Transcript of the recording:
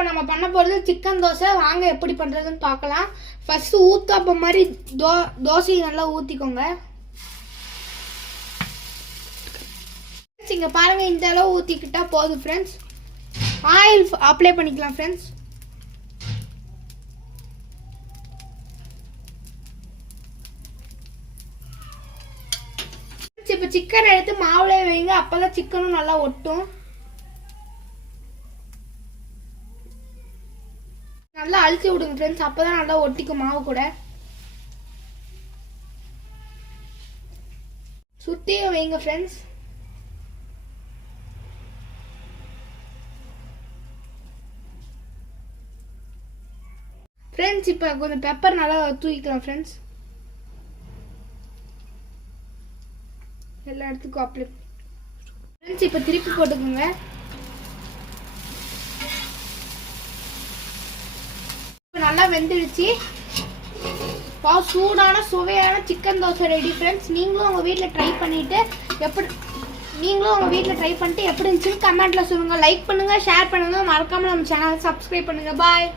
இப்போ நம்ம பண்ண போகிறது சிக்கன் தோசை. வாங்க எப்படி பண்ணுறதுன்னு பார்க்கலாம். ஃபஸ்ட்டு ஊத்தாப்பம் மாதிரி தோசையை நல்லா ஊற்றிக்கோங்க. இங்கே பாருங்கள், இந்த அளவு ஊற்றிக்கிட்டா போதும் ஃப்ரெண்ட்ஸ். ஆயில் அப்ளை பண்ணிக்கலாம் ஃப்ரெண்ட்ஸ். இப்போ சிக்கன் எடுத்து மாவுல வைங்க, அப்போதான் சிக்கனும் நல்லா ஒட்டும். நல்லா அழுத்தி விடுங்க ஃப்ரெண்ட்ஸ், அப்போதான் நல்லா ஒட்டிக்கும் மாவு கூட. சுத்தியும் வைங்க ஃப்ரெண்ட்ஸ். ஃப்ரெண்ட்ஸ் இப்போ கொஞ்சம் பெப்பர் நல்லா தூக்கிக்கலாம் ஃப்ரெண்ட்ஸ். எல்லா இடத்துக்கும் அப்ளை. ஃப்ரெண்ட்ஸ் இப்போ திருப்பி போட்டுக்கோங்க. இப்போ நல்லா வெந்துடுச்சு. சூடான சுவையான சிக்கன் தோசை ரெடி ஃப்ரெண்ட்ஸ். நீங்களும் உங்கள் வீட்டில் ட்ரை பண்ணிவிட்டு எப்படி இருந்துச்சுன்னு கமெண்ட்டில் சொல்லுங்கள். லைக் பண்ணுங்கள், ஷேர் பண்ணுங்கள், மறக்காமல் நம்ம சேனலை சப்ஸ்கிரைப் பண்ணுங்கள். பாய்.